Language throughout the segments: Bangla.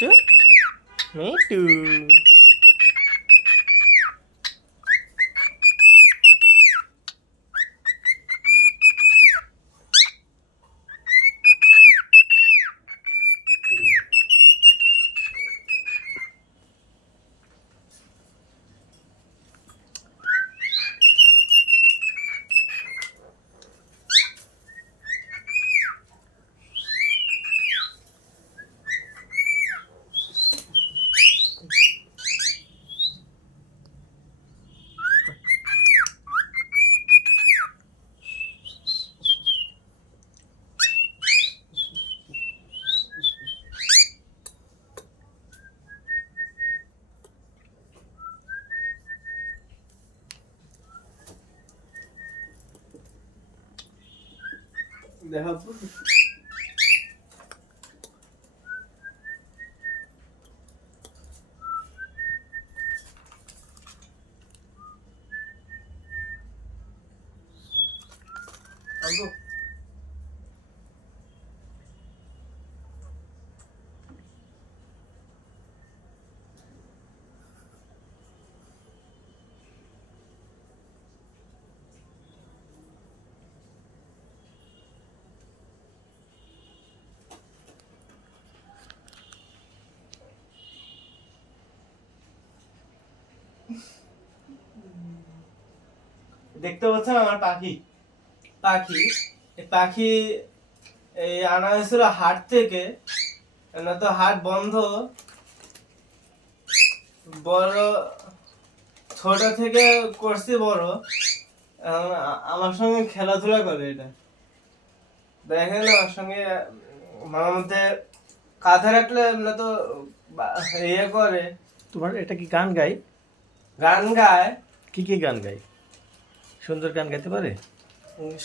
মিষ্টু মিষ্টু দেখো আব্বু দেখতে পাচ্ছেন আমার পাখি পাখি এই পাখি এই আনা হয়েছিল হাট থেকে, না তো হাট বন্ধ। বড় ছোট থেকে করছি বড়, এখন আমার সঙ্গে খেলাধুলা করে। এটা দেখেন আমার সঙ্গে মাঝে মধ্যে কাঁধে রাখলে না তো ইয়ে করে। তোমার এটা কি গান গায়? গান গায়। কি কি গান গায়? সুন্দর গান গাইতে পারে?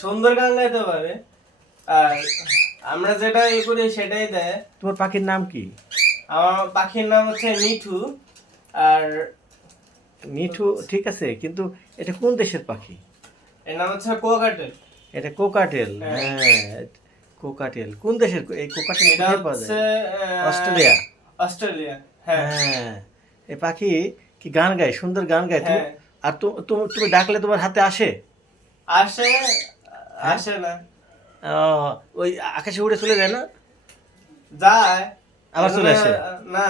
সুন্দর গান গাইতে পারে, আর আমরা যেটা ইয়ে করি সেটাই দেয়। তোমার পাখির নাম কি? আমার পাখির নাম হচ্ছে মিঠু। আর মিঠু ঠিক আছে, কিন্তু এটা কোন দেশের পাখি? এর নাম হচ্ছে কোকাটেল। এটা কোকাটেল। হ্যাঁ। হ্যাঁ, কোকাটেল কোন দেশের? এই কোকাটেল এটা কোথায় পাওয়া হচ্ছে যায়? অস্ট্রেলিয়া। অস্ট্রেলিয়া, হ্যাঁ। হ্যাঁ, এই পাখি কি গান গায়? সুন্দর গান গায়। হ্যাঁ। আর তুমি ডাকলে তোমার হাতে আসে? আসে আসে না, ওই আকাশে উড়ে চলে যায় না? যায় আবার চলে আসে? না,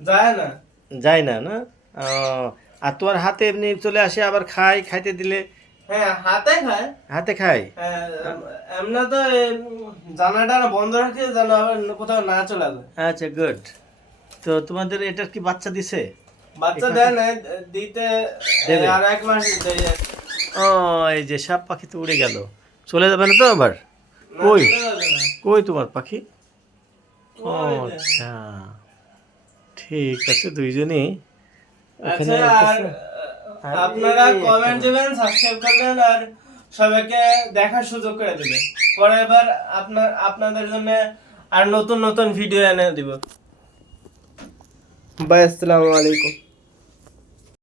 যায় না। যায় না না? আর তোমার হাতে এমনি চলে আসে, আবার খাইতে দিলে? হ্যাঁ, হাতে খায়। হাতে খায়? হ্যাঁ, এমনি তো জানাটা বন্ধ রাখে যেন আবার কোথাও না চলে যায়। আচ্ছা, গুড। তো তোমাদের এটার কি বাচ্চা দিছে? বাচ্চা দেয় না, দিতে দেবে? আর 1 মাস দেয়। ও, এই যে সাপ পাখি তো উড়ে গেল, চলে যাবে না তো আবার? না, কই চলে যাবে না। কই তোমার পাখি? ও ওই যে। আচ্ছা, ঠিক আছে, দুইজনই ওখানে আচ্ছা, আর আছে। আর আপনারা এই কমেন্ট একটা- দিবেন, সাবস্ক্রাইব করবেন, আর সবাইকে দেখার সুযোগ করে দিবেন। পরের বার আপনাদের জন্য আর নতুন নতুন ভিডিও এনে দিব। বাই, আসসালামু আলাইকুম।